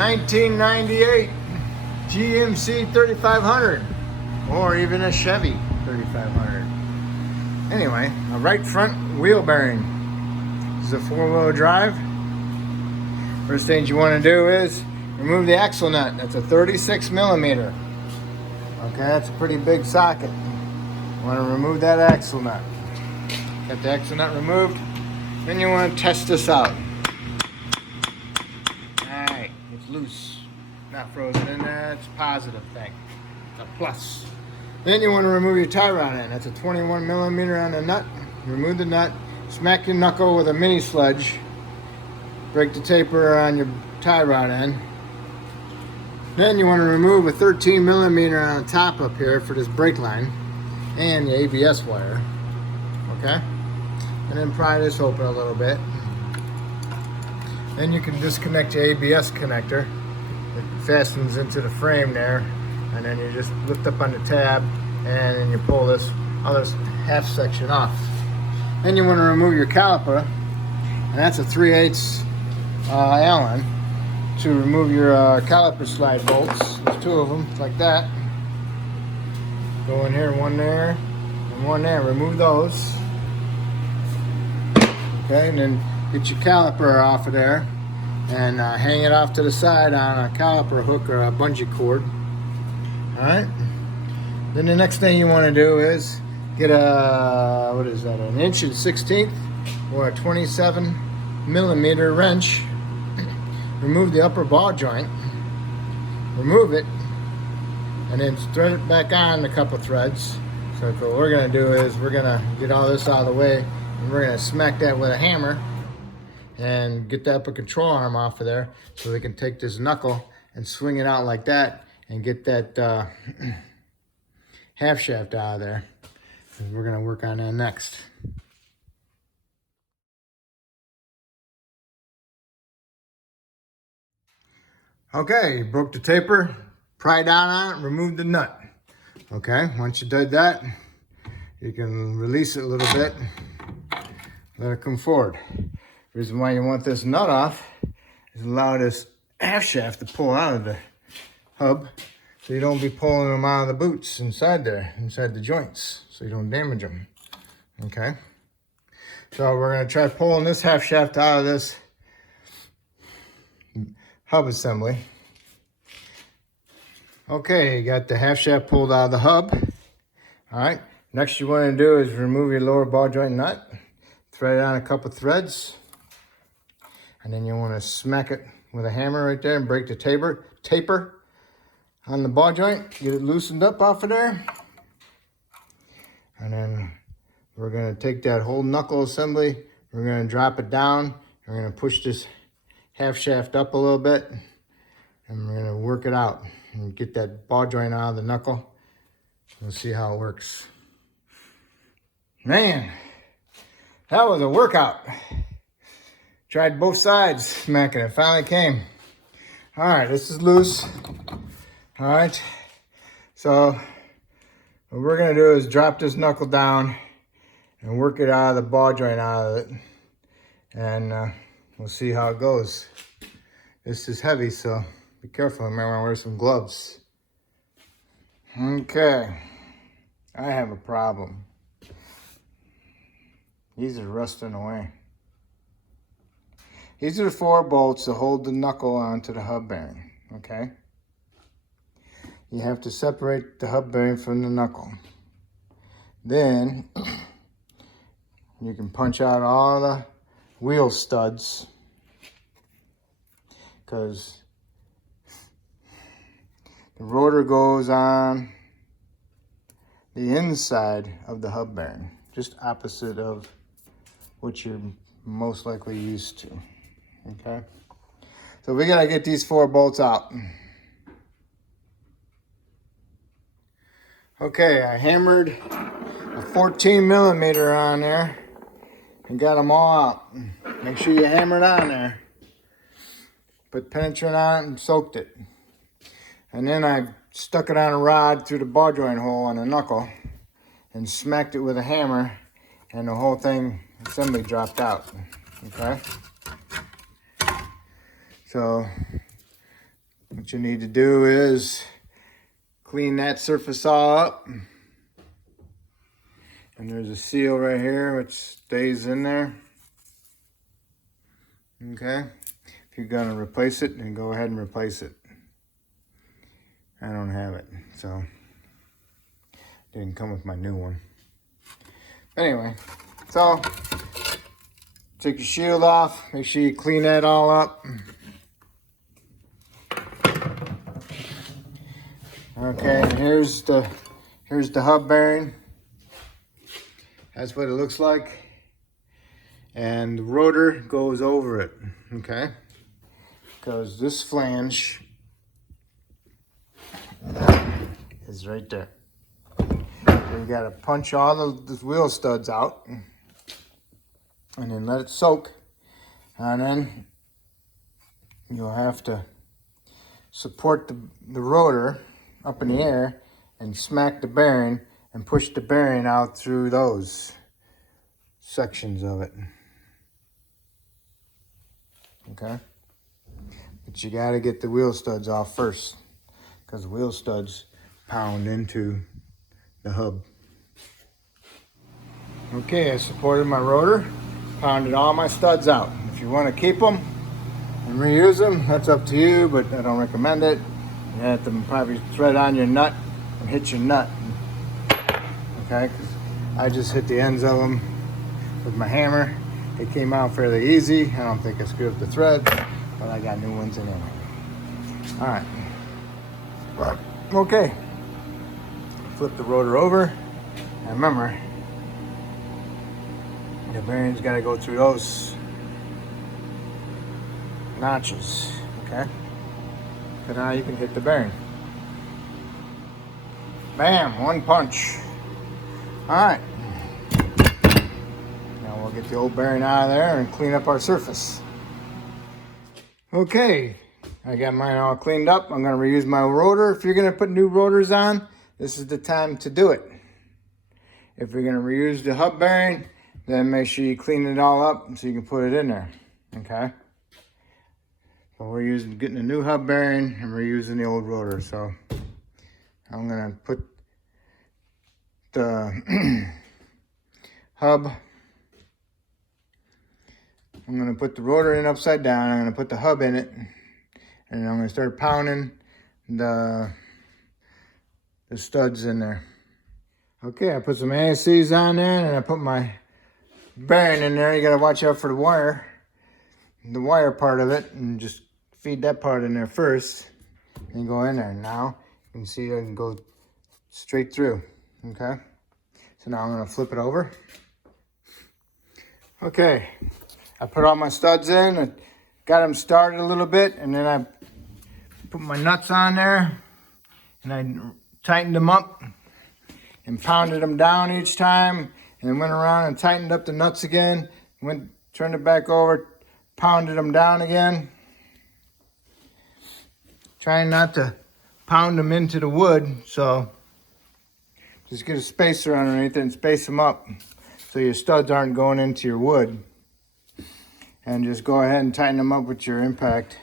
1998 GMC 3500 or even a Chevy 3500. Anyway, a right front wheel bearing. This is a four-wheel drive. First thing you want to do is remove the axle nut. That's a 36 millimeter. Okay, that's a pretty big socket. You want to remove that axle nut. Get the axle nut removed. Then you want to test this out. Alright, it's loose. Not frozen in there. It's a positive thing. It's a plus. Then you want to remove your tie rod end. That's a 21 millimeter on the nut. Remove the nut. Smack your knuckle with a mini sludge. Break the taper on your tie rod end. Then you want to remove a 13 millimeter on the top up here for this brake line and the ABS wire. Okay? And then pry this open a little bit. Then you can disconnect your ABS connector. It fastens into the frame there. And then you just lift up on the tab and then you pull this other half section off. Then you want to remove your caliper. And that's a 3/8 Allen to remove your caliper slide bolts. There's two of them, like that. Go in here, one there, and one there. Remove those. Okay, and then get your caliper off of there and hang it off to the side on a caliper hook or a bungee cord. All right. Then the next thing you want to do is get a, what is that, an 1/16 or a 27 millimeter wrench. Remove the upper ball joint, remove it, and then thread it back on a couple threads. So what we're going to do is we're going to get all this out of the way, and we're going to smack that with a hammer and get the upper control arm off of there so we can take this knuckle and swing it out like that and get that half shaft out of there. And we're going to work on that next. Okay, you broke the taper, pry down on it, remove the nut. Okay, once you did that, you can release it a little bit, let it come forward. The reason why you want this nut off is allow this half shaft to pull out of the hub so you don't be pulling them out of the boots inside there, inside the joints, so you don't damage them. Okay, so we're going to try pulling this half shaft out of this hub assembly. Okay, you got the half shaft pulled out of the hub. All right, next you want to do is remove your lower ball joint nut, thread it on a couple threads, and then you want to smack it with a hammer right there and break the taper on the ball joint, get it loosened up off of there. And then we're going to take that whole knuckle assembly, we're going to drop it down, we're going to push this half shaft up a little bit, and we're going to work it out and get that ball joint out of the knuckle. We'll see how it works. Man, that was a workout. Tried both sides smacking it, finally came. All right, this is loose. All right, so what we're going to do is drop this knuckle down and work it out of the ball joint out of it, and we'll see how it goes. This is heavy, so be careful. I might want to wear some gloves. Okay, I have a problem. These are rusting away. These are the 4 bolts that hold the knuckle onto the hub bearing, okay? You have to separate the hub bearing from the knuckle. Then you can punch out all the wheel studs, because the rotor goes on the inside of the hub bearing, just opposite of what you're most likely used to. Okay, so we gotta get these 4 bolts out. Okay, I hammered a 14 millimeter on there and got them all out. Make sure you hammer it on there. Put penetrant on it and soaked it. And then I stuck it on a rod through the ball joint hole on the knuckle and smacked it with a hammer, and the whole thing assembly dropped out. Okay, so what you need to do is clean that surface all up. And there's a seal right here which stays in there. Okay. If you're gonna replace it, then go ahead and replace it. I don't have it, so didn't come with my new one. Anyway, so take your shield off. Make sure you clean that all up. Okay, and here's the hub bearing. That's what it looks like. And the rotor goes over it, okay? Because this flange is right there. So you gotta punch all the wheel studs out and then let it soak. And then you'll have to support the rotor up in the air and smack the bearing and push the bearing out through those sections of it. Okay? But you gotta get the wheel studs off first, because the wheel studs pound into the hub. Okay, I supported my rotor, pounded all my studs out. If you want to keep them and reuse them, that's up to you, but I don't recommend it. You have to probably thread on your nut and hit your nut. Okay, because I just hit the ends of them with my hammer. It came out fairly easy. I don't think I screwed up the threads, but I got new ones in there. All right. Okay. Flip the rotor over. And remember, the bearing's got to go through those notches. Okay. So now you can hit the bearing. Bam! One punch. All right. Now we'll get the old bearing out of there and clean up our surface. Okay, I got mine all cleaned up. I'm gonna reuse my rotor. If you're gonna put new rotors on, this is the time to do it. If you're gonna reuse the hub bearing, then make sure you clean it all up so you can put it in there, okay? So we're getting a new hub bearing and we're using the old rotor. So I'm gonna put the hub, I'm gonna put the rotor in upside down. I'm gonna put the hub in it, and I'm gonna start pounding the studs in there. Okay, I put some ASCs on there, and I put my bearing in there. You gotta watch out for the wire part of it, and just feed that part in there first, and go in there. Now you can see I can go straight through. Okay, so now I'm gonna flip it over. Okay, I put all my studs in, I got them started a little bit, and then I put my nuts on there, and I tightened them up and pounded them down each time, and then went around and tightened up the nuts again, turned it back over, pounded them down again. Trying not to pound them into the wood, so just get a spacer underneath it and space them up so your studs aren't going into your wood. And just go ahead and tighten them up with your impact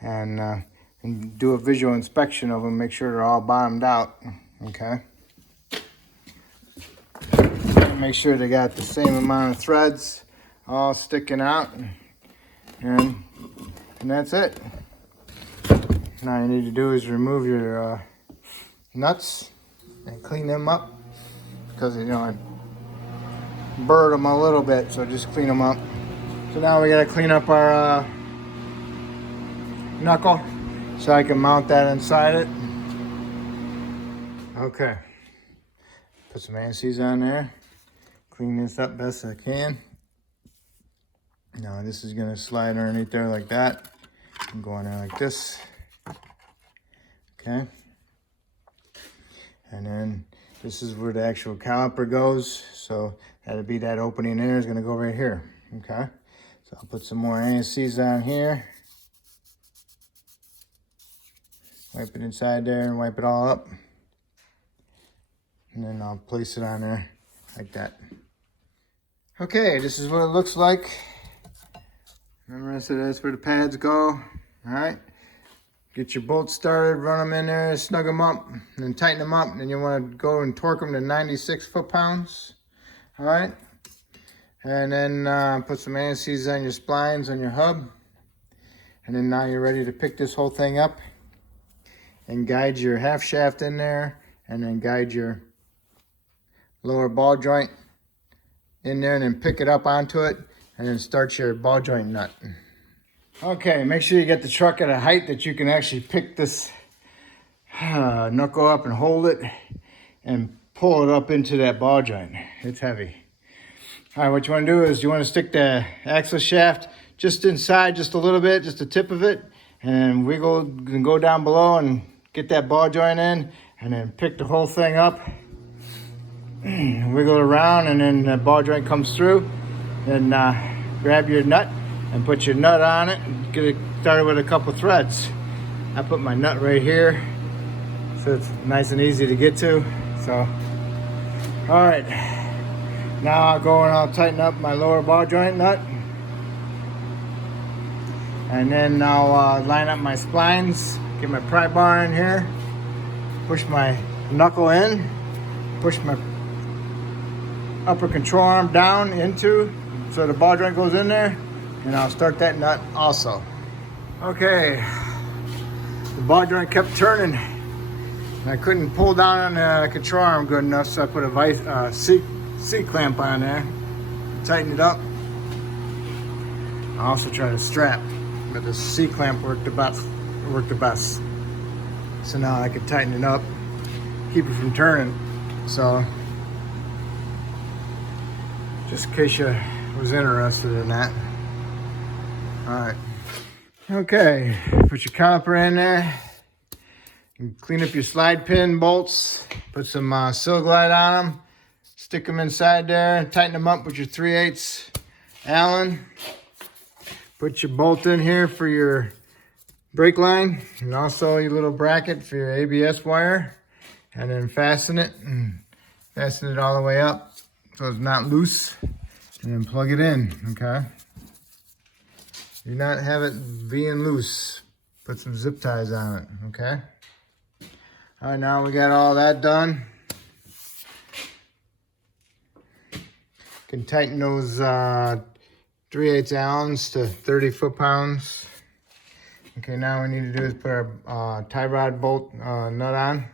and do a visual inspection of them. Make sure they're all bottomed out, okay? And make sure they got the same amount of threads all sticking out, and that's it. Now you need to do is remove your nuts and clean them up, because you know I burred them a little bit, so just clean them up. So now we gotta clean up our knuckle so I can mount that inside it. Okay, put some ASCs on there, clean this up best I can. Now this is gonna slide underneath there like that and go on there like this. Okay, and then this is where the actual caliper goes, so that'll be that opening there is gonna go right here. Okay, so I'll put some more ASCs on here, wipe it inside there and wipe it all up, and then I'll place it on there like that. Okay, this is what it looks like. Remember I said that's where the pads go. All right, Get your bolts started, run them in there, snug them up, and then tighten them up. And then you want to go and torque them to 96 foot-pounds. All right. And then put some anti-seize on your splines on your hub. And then now you're ready to pick this whole thing up and guide your half shaft in there, and then guide your lower ball joint in there, and then pick it up onto it, and then start your ball joint nut. Okay, make sure you get the truck at a height that you can actually pick this knuckle up and hold it and pull it up into that ball joint. It's heavy. All right, what you want to do is you want to stick the axle shaft just inside, just a little bit, just the tip of it, and wiggle and go down below and get that ball joint in, and then pick the whole thing up, wiggle it around, and then the ball joint comes through. Then grab your nut and put your nut on it and get it started with a couple threads. I put my nut right here so it's nice and easy to get to. So, all right, now I'll go and I'll tighten up my lower ball joint nut, and then I'll line up my splines, get my pry bar in here, push my knuckle in, push my upper control arm down into so the ball joint goes in there, and I'll start that nut also. Okay, the ball joint kept turning. I couldn't pull down on the control arm good enough, so I put a C-clamp on there, tighten it up. I also tried a strap, but the C-clamp worked the best. So now I can tighten it up, keep it from turning. So, just in case you was interested in that. All right. Okay, put your caliper in there. And clean up your slide pin bolts. Put some Sil Glide on them. Stick them inside there. Tighten them up with your 3/8 Allen. Put your bolt in here for your brake line, and also your little bracket for your ABS wire. And then fasten it all the way up so it's not loose. And then plug it in, okay? Do not have it being loose. Put some zip ties on it, okay? All right, now we got all that done. Can tighten those 3/8 Allens to 30 foot-pounds. Okay, now what we need to do is put our tie rod bolt nut on.